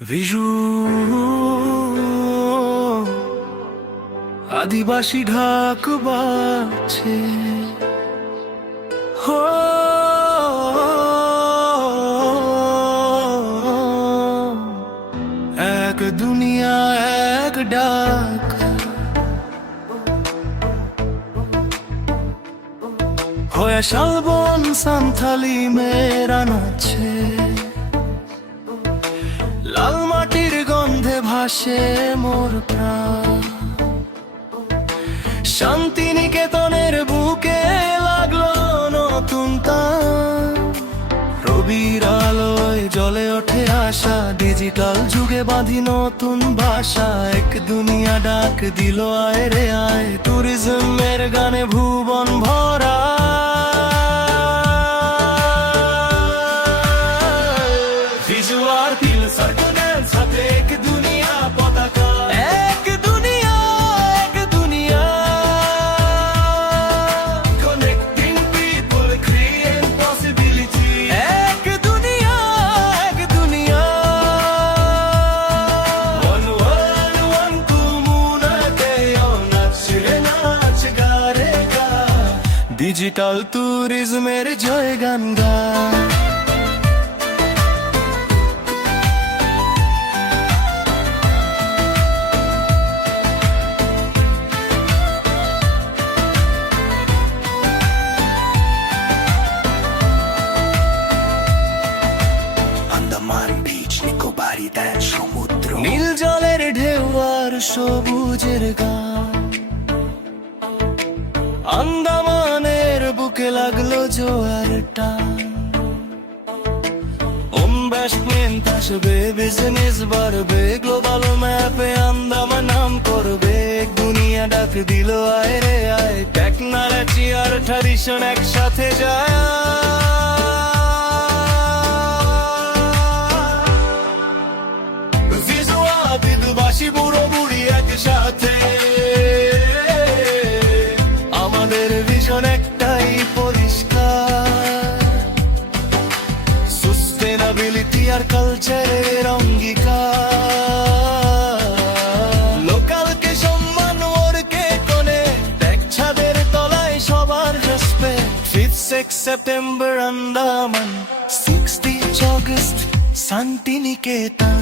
ভিজু আদিবাসী ঢাক বাজছে হো এক দুনিয়া এক ডাক হয়ে শালবন সান্থালি মেরা নাচে লাল মাটির গন্ধে ভাসে মোর প্রাণ শান্তিনিকেতনের বুকে লাগলো নতুন তান রবির আলোয় জ্বলে ওঠে আশা ডিজিটাল যুগে বাঁধি নতুন ভাষা এক দুনিয়া ডাক দিল আয় রে আয় ট্যুরিজমের গানে ভুবন ভরা ভিজুয়াল দিল সরকার সাথে এক দুনিয়া পতাকা এক দুনিয়া connecting people create possibility এক দুনিয়া one world one community নাচরে নাচ গারে গা ডিজিটাল ট্যুরিজমের জয় গান গা সমুদ্র নীল জলের ঢেউ আর সবুজের গান আন্দামানের বুকে লাগলো জোয়ার টান ইনভেস্টমেন্ট আসবে বিজনেস বাড়বে গ্লোবাল ম্যাপে আন্দামান নাম করবে দুনিয়া ডাক দিল আয় রে আয় টেকনোলজি আর ট্র্যাডিশন একসাথে যায় আদিবাসী বুড়ো বুড়ি একসাথে আমাদের ভিশন একটাই পরিষ্কার সাস্টেইনেবিলিটি আর কালচারের অঙ্গীকার লোকালকে সম্মান ওরকে কোনে এক ছাদের তলায় সবার respect 5th September Andaman 6th August Santiniketan